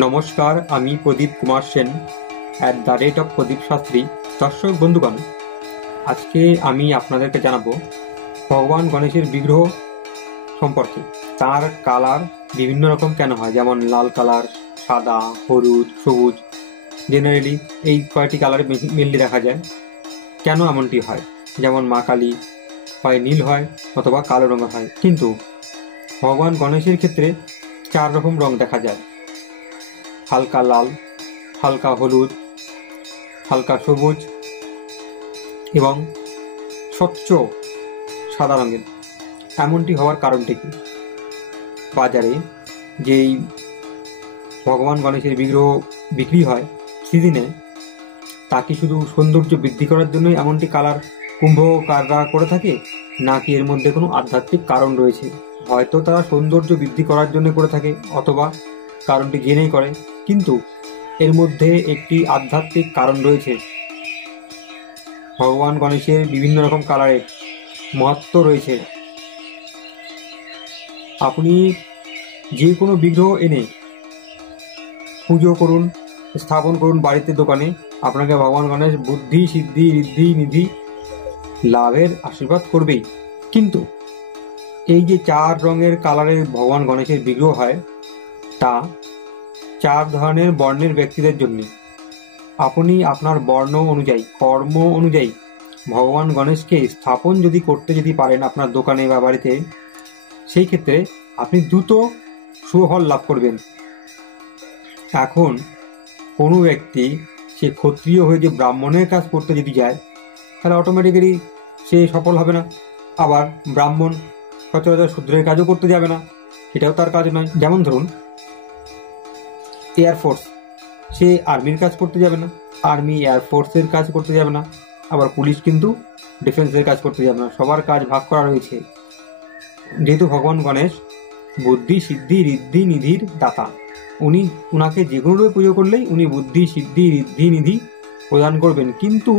নমস্কার, আমি প্রদীপ কুমার সেন @প্রদীপ শাস্ত্রী। দর্শক বন্ধুগণ, আজকে আমি আপনাদেরকে জানাবো ভগবান গণেশের বিগ্রহ সম্পর্কে। তার কালার বিভিন্ন রকম কেন হয়, যেমন লাল কালার, সাদা, হলুদ, সবুজ। জেনারেলি এই কয়টি কালারে মেনলি দেখা যায়। কেন এমনটি হয়? যেমন মা কালী হয় নীল হয় অথবা কালো রঙের হয়, কিন্তু ভগবান গণেশের ক্ষেত্রে 4 রকম রং দেখা যায়: হালকা লাল, হালকা হলুদ, হালকা সবুজ এবং স্বচ্ছ সাদা রঙের। এমনটি হওয়ার কারণটি কি? বাজারে যেই ভগবান গণেশের বিগ্রহ বিক্রি হয় সিজনে, তা কি শুধু সৌন্দর্য বৃদ্ধি করার জন্যই এমনটি কালার কুম্ভকাররা করে থাকে, নাকি এর মধ্যে কোনো আধ্যাত্মিক কারণ রয়েছে? হয়তো তারা সৌন্দর্য বৃদ্ধি করার জন্য করে থাকে, অথবা কারণটি জেনেই করে, কিন্তু এর মধ্যে একটি আধ্যাত্মিক কারণ রয়েছে। ভগবান গণেশের বিভিন্ন রকম কালারের মহত্ব রয়েছে। আপনি যে কোনো বিগ্রহ এনে পুজো করুন, স্থাপন করুন বাড়িতে, দোকানে, আপনাকে ভগবান গণেশ বুদ্ধি, সিদ্ধি, ঋদ্ধি, নিধি লাভের আশীর্বাদ করবেই। কিন্তু এই যে 4 রঙের কালারের ভগবান গণেশের বিগ্রহ হয়, তা 4 ধরনের বর্ণের ব্যক্তিদের জন্য। আপনি আপনার বর্ণ অনুযায়ী, কর্ম অনুযায়ী ভগবান গণেশকে স্থাপন যদি করতে পারেন আপনার দোকানে বা বাড়িতে, সেই ক্ষেত্রে আপনি দ্রুত সুফল লাভ করবেন। এখন কোনো ব্যক্তি সে ক্ষত্রিয় হয়ে যে ব্রাহ্মণের কাজ করতে যদি যায়, তাহলে অটোমেটিক্যালি সে সফল হবে না। আবার ব্রাহ্মণ সচরাচর শূদ্রের কাজও করতে যাবে না, সেটাও তার কাজ নয়। যেমন ধরুন এয়ারফোর্স, সে আর্মির কাজ করতে যাবে না, আর্মি এয়ারফোর্সের কাজ করতে যাবে না। আবার পুলিশ কিন্তু ডিফেন্সের কাজ করতে যাবে না। সবার কাজ ভাগ করা রয়েছে। যেহেতু ভগবান গণেশ বুদ্ধি, সিদ্ধি, ঋদ্ধি, নিধির দাতা, উনাকে যে কোনোভাবে পুজো করলেই উনি বুদ্ধি, সিদ্ধি, ঋদ্ধি, নিধি প্রদান করবেন। কিন্তু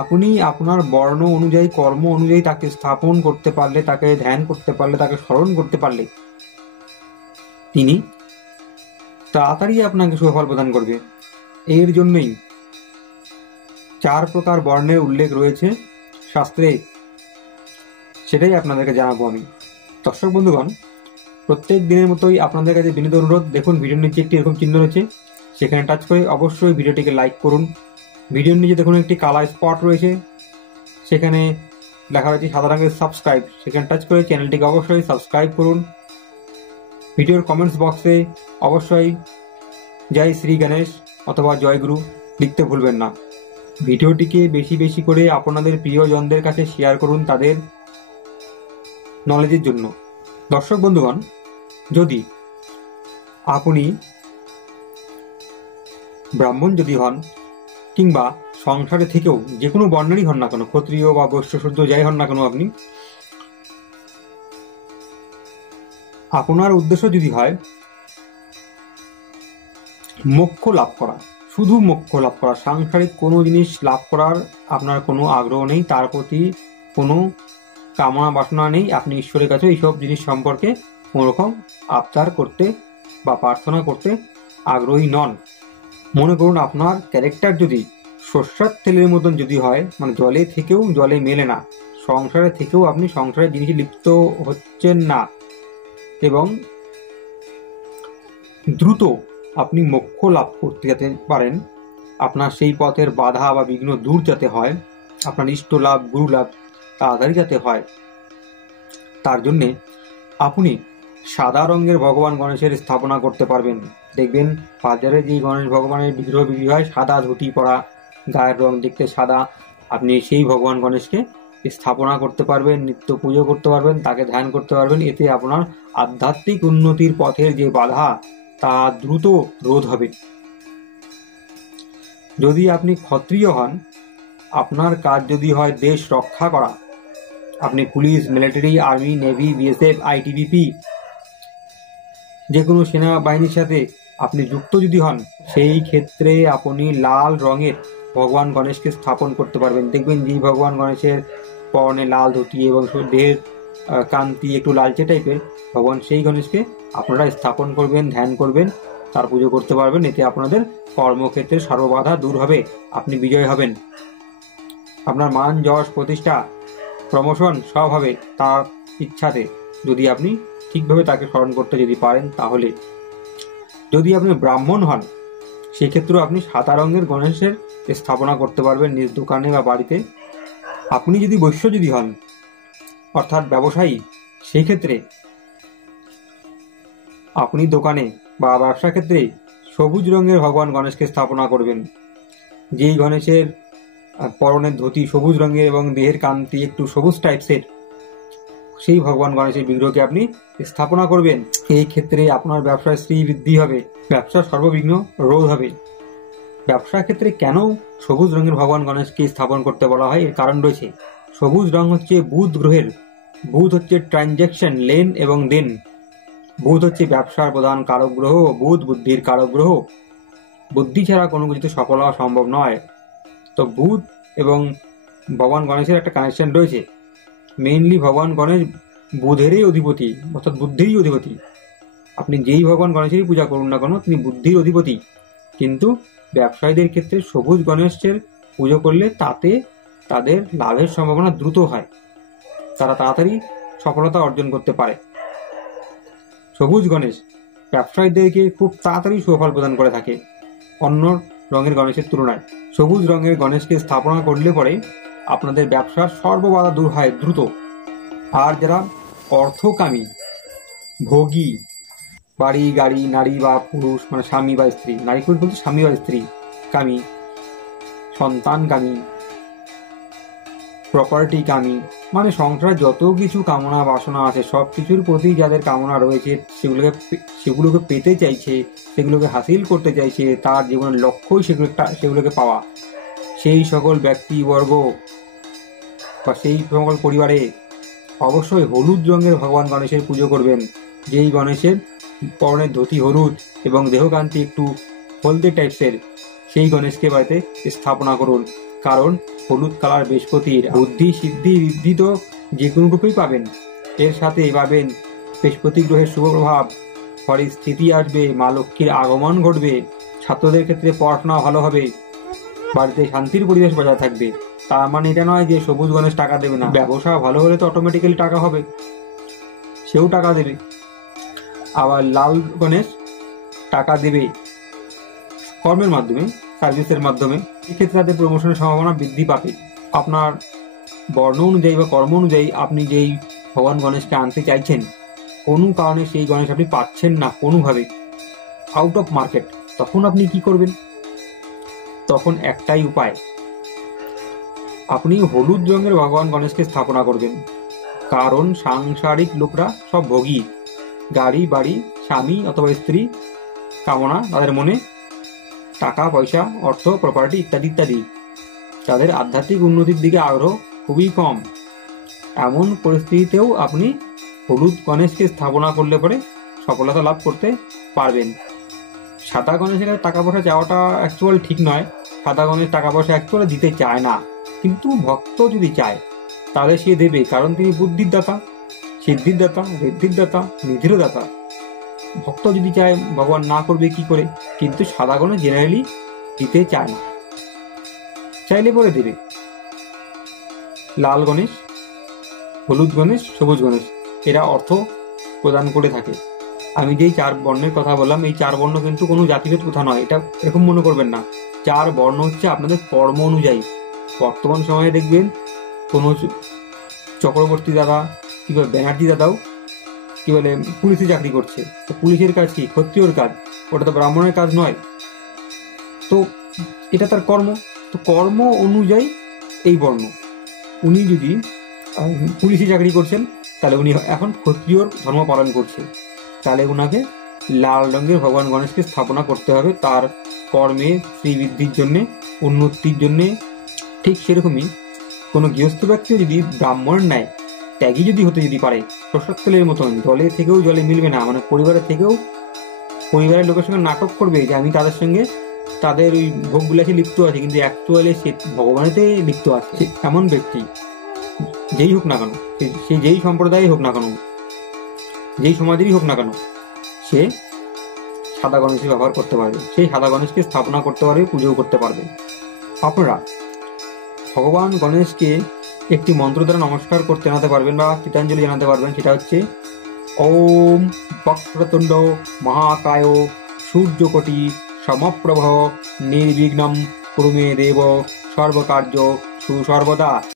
আপনি আপনার বর্ণ অনুযায়ী, কর্ম অনুযায়ী তাকে স্থাপন করতে পারলে, তাকে ধ্যান করতে পারলে, তাকে স্মরণ করতে পারলে, তিনি তাড়াতাড়ি আপনাকে সুফল প্রদান করবে। এর জন্যই 4 প্রকার বর্ণের উল্লেখ রয়েছে শাস্ত্রে, সেটাই আপনাদেরকে জানাবো আমি। দর্শক বন্ধুগণ, প্রত্যেক দিনের মতোই আপনাদের কাছে বিনীত অনুরোধ, দেখুন ভিডিওর নিচে একটি এরকম চিহ্ন রয়েছে, সেখানে টাচ করে অবশ্যই ভিডিওটিকে লাইক করুন। ভিডিওর নিচে দেখুন একটি কালার স্পট রয়েছে, সেখানে লেখা রয়েছে সাদা রঙের সাবস্ক্রাইব, সেখানে টাচ করে চ্যানেলটিকে অবশ্যই সাবস্ক্রাইব করুন। ভিডিওর কমেন্টস বক্সে অবশ্যই জয় শ্রী গণেশ অথবা জয় গুরু লিখতে ভুলবেন না। ভিডিওটিকে বেশি বেশি করে আপনাদের প্রিয়জনদের কাছে শেয়ার করুন, তাদের নলেজের জন্য। দর্শক বন্ধুগণ, যদি আপনি ব্রাহ্মণ যদি হন, কিংবা সংসারে থেকেও যে কোনো বর্ণেরই হন না কেন, ক্ষত্রিয় বা বৈশ্য, শূদ্র যাই হন না কেন, আপনি আপনার উদ্দেশ্য যদি হয় মোক্ষ লাভ করা, শুধু মোক্ষ লাভ করা, সাংসারিক কোনো জিনিস লাভ করার আপনার কোনো আগ্রহ নেই, তার প্রতি কোনো কামনা বাসনা নেই, আপনি ঈশ্বরের কাছে এইসব জিনিস সম্পর্কে কোনোরকম আবদার করতে বা প্রার্থনা করতে আগ্রহী নন। মনে করুন আপনার ক্যারেক্টার যদি সর্ষের তেলের মতন যদি হয়, মানে জলে থেকেও জলে মেলে না, সংসারে থেকেও আপনি সংসারের জিনিসে লিপ্ত হচ্ছেন না, এবং দ্রুত আপনি মোক্ষ লাভ করতে যেতে পারেন, আপনার সেই পথের বাধা বা বিঘ্ন দূর যাতে হয়, আপনার ইষ্ট লাভ, গুরু লাভ তাড়াতাড়ি যাতে হয়, তার জন্যে আপনি সাদা রঙের ভগবান গণেশের স্থাপনা করতে পারবেন। দেখবেন বাজারে যে গণেশ ভগবানের বিগ্রহ বিক্রি হয়, সাদা ধুতি পরা, গায়ের রং দেখতে সাদা, আপনি সেই ভগবান গণেশকে স্থাপনা করতে পারবেন, নিত্য পুজো করতে পারবেন, তাকে ধ্যান করতে পারবেন। এতে আপনার আধ্যাত্মিক উন্নতির পথের যে বাধা, তা দ্রুত রোধ হবে। যদি আপনি ক্ষত্রিয় হন, আপনার কাজ যদি হয় দেশ রক্ষা করা, আপনি police, military, army, navy, BSF, ITBP, যে কোনো সেনাবাহিনীর সাথে আপনি যুক্ত যদি হন, সেই ক্ষেত্রে আপনি লাল রঙের ভগবান গণেশকে স্থাপন করতে পারবেন। দেখবেন যে ভগবান গণেশের পরনে লাল ধুতি এবং দেহের কান্তি একটু লালচে টাইপের, ভগবান সেই গণেশকে আপনারা স্থাপন করবেন, ধ্যান করবেন, তার পুজো করতে পারবেন। এতে আপনাদের কর্মক্ষেত্রে সর্ববাধা দূর হবে, আপনি বিজয় হবেন। আপনার মান, যশ, প্রতিষ্ঠা, প্রমোশন সব হবে তার ইচ্ছাতে, যদি আপনি ঠিকভাবে তাকে স্মরণ করতে যদি পারেন। তাহলে যদি আপনি ব্রাহ্মণ হন, সেক্ষেত্রেও আপনি সাদা রঙের গণেশের স্থাপনা করতে পারবেন নিজ দোকানে বা বাড়িতে। আপনি যদি বৈশ্য যদি হন, অর্থাৎ ব্যবসায়ী, সেই ক্ষেত্রে আপনি দোকানে বা ব্যবসা ক্ষেত্রে সবুজ রঙের ভগবান গণেশকে স্থাপনা করবেন। যেই গণেশের পরনের ধুতি সবুজ রঙের এবং দেহের কান্তি একটু সবুজ টাইপসের, সেই ভগবান গণেশের বিগ্রহকে আপনি স্থাপনা করবেন। এই ক্ষেত্রে আপনার ব্যবসায় শ্রীবৃদ্ধি হবে, ব্যবসার সর্ববিঘ্ন রোধ হবে। ব্যবসার ক্ষেত্রে কেন সবুজ রঙের ভগবান গণেশকে স্থাপন করতে বলা হয়, এর কারণ রয়েছে। সবুজ রং হচ্ছে বুধ গ্রহের, বুধ হচ্ছে ট্রানজ্যাকশন, লেন এবং দেন। বুধ হচ্ছে ব্যবসার প্রধান কারক গ্রহ, বুধ বুদ্ধির কারক গ্রহ। বুদ্ধি ছাড়া কোনো কিছুতে সফল হওয়া সম্ভব নয়। তো বুধ এবং ভগবান গণেশের একটা কানেকশন রয়েছে। মেইনলি ভগবান গণেশ বুধেরই অধিপতি, অর্থাৎ বুদ্ধিরই অধিপতি। আপনি যেই ভগবান গণেশেরই পূজা করুন না কেন, তিনি বুদ্ধির অধিপতি। কিন্তু ব্যবসায়ীদের ক্ষেত্রে সবুজ গণেশের পুজো করলে তাতে তাদের লাভের সম্ভাবনা দ্রুত হয়, তারা তাড়াতাড়ি সফলতা অর্জন করতে পারে। সবুজ গণেশ ব্যবসায়ীদেরকে খুব তাড়াতাড়ি সুফল প্রদান করে থাকে অন্য রঙের গণেশের তুলনায়। সবুজ রঙের গণেশকে স্থাপনা করলে পরে আপনাদের ব্যবসার সর্ববাধা দূর হয় দ্রুত। আর যারা অর্থকামী, ভোগী, বাড়ি গাড়ি, নারী বা পুরুষ, মানে স্বামী বা স্ত্রী, নারী পুরুষ বলতে স্বামী বা স্ত্রী কামী, সন্তান কামী, প্রপার্টি কামী, মানে সংসারে যত কিছু কামনা বাসনা আছে সব কিছুর প্রতি যাদের কামনা রয়েছে, সেগুলোকে পেতে চাইছে, সেগুলোকে হাসিল করতে চাইছে, তার জীবনের লক্ষ্যই সেগুলোকে পাওয়া, সেই সকল ব্যক্তিবর্গ বা সেই সকল পরিবারে অবশ্যই হলুদ রঙের ভগবান গণেশের পুজো করবেন। যেই গণেশের পরনের ধুতি হলুদ এবং দেহকান্তি একটু হলদে টাইপসের, সেই গণেশকে বাড়িতে স্থাপনা করুন। কারণ হলুদ কালার বৃহস্পতির বুদ্ধি, সিদ্ধি, ঋদ্ধি তো যে কোনো রূপেই পাবেন। এর সাথে পাবেন বৃহস্পতি গ্রহের শুভ প্রভাব, ঘরে স্থিতি আসবে, মা লক্ষ্মীর আগমন ঘটবে, ছাত্রদের ক্ষেত্রে পড়াশোনা ভালো হবে, বাড়িতে শান্তির পরিবেশ বজায় থাকবে। তার মানে এটা নয় যে সবুজ গণেশ টাকা দেবে না, ব্যবসা ভালো হলে তো অটোমেটিক্যালি টাকা হবে, সেও টাকা দেবে। আবার লাল গণেশ টাকা দেবে কর্মের মাধ্যমে, সার্ভিসের মাধ্যমে। এক্ষেত্রে তাদের প্রমোশনের সম্ভাবনা বৃদ্ধি পাবে। আপনার বর্ণ অনুযায়ী বা কর্ম অনুযায়ী আপনি যেই ভগবান গণেশকে আনতে চাইছেন, কোনো কারণে সেই গণেশ আপনি পাচ্ছেন না, কোনোভাবে আউট অফ মার্কেট, তখন আপনি কি করবেন? তখন একটাই উপায়, আপনি হলুদ রঙের ভগবান গণেশকে স্থাপনা করবেন। কারণ সাংসারিক লোকরা সব ভোগী, গাড়ি বাড়ি, স্বামী অথবা স্ত্রী কামনা তাদের মনে, টাকা পয়সা, অর্থ, প্রপার্টি ইত্যাদি ইত্যাদি। তাদের আধ্যাত্মিক উন্নতির দিকে আগ্রহ খুবই কম। এমন পরিস্থিতিতেও আপনি হলুদ গণেশকে স্থাপনা করলে পরে সফলতা লাভ করতে পারবেন। সাদা গণেশের কাছে টাকা পয়সা চাওয়াটা অ্যাকচুয়াল ঠিক নয়। সাদা গণেশ টাকা পয়সা অ্যাকচুয়ালি দিতে চায় না, কিন্তু ভক্ত যদি চায় তাহলে সে দেবে, কারণ তিনি বুদ্ধির দাতা, সিদ্ধির দাতা, ঋদ্ধির দাতা, নিধির দাতা। ভক্ত যদি চায় ভগবান না করবে কি করে? কিন্তু সাদা গণেশ জেনারেলি দিতে চায় না, চাইলে পরে দেবে। লাল গণেশ, হলুদ গণেশ, সবুজ গণেশ এরা অর্থ প্রদান করে থাকে। আমি যেই 4 বর্ণের কথা বললাম, এই 4 বর্ণ কিন্তু কোনো জাতিভেদ কথা নয়, এটা এরকম মনে করবেন না। 4 বর্ণ হচ্ছে আপনাদের কর্ম অনুযায়ী। বর্তমান সময়ে দেখবেন কোনো চক্রবর্তী দাদা কিংবা ব্যানার্জি দাদাও কি বলে পুলিশে চাকরি করছে, তো পুলিশের কাজ কি? ক্ষত্রিয়র কাজ, ওটা তো ব্রাহ্মণের কাজ নয়। তো এটা তার কর্ম, তো কর্ম অনুযায়ী এই বর্ণ। উনি যদি পুলিশে চাকরি করছেন তাহলে উনি এখন ক্ষত্রিয়র ধর্ম পালন করছে, তাহলে উনাকে লাল রঙের ভগবান গণেশকে স্থাপনা করতে হবে তার কর্মে শ্রীবৃদ্ধির জন্যে, উন্নতির জন্যে। ঠিক সেরকমই কোনো গৃহস্থ ব্যক্তিও যদি ব্রাহ্মণ নেয় ত্যাগী যদি হতে যদি পারে, সরষের তেলের মতন জলে থেকেও জলে মিলবে না, মানে পরিবারের থেকেও পরিবারের লোকের সঙ্গে নাটক করবে যে আমি তাদের সঙ্গে তাদের ওই ভোগবিলাসে লিপ্ত আছে, কিন্তু অ্যাকচুয়ালি সে ভগবানেতে লিপ্ত আছে। এমন ব্যক্তি যেই হোক না কেন, সে যেই সম্প্রদায়ই হোক না কেন, যেই সমাজেরই হোক না কেন, সে সাদা গণেশের ব্যবহার করতে পারবে, সেই সাদা গণেশকে স্থাপনা করতে পারবে, পুজোও করতে পারবে। আপনারা ভগবান গণেশকে একটি মন্ত্র দ্বারা নমস্কার করতে জানাতে পারবেন বা কৃতাঞ্জলি জানাতে পারবেন, সেটা হচ্ছে ওম বক্রতুণ্ড মহাকায় সূর্যকোটি সমপ্রভ নির্বিঘ্নম কুরু মে দেব সর্বকার্য সুসর্বদা।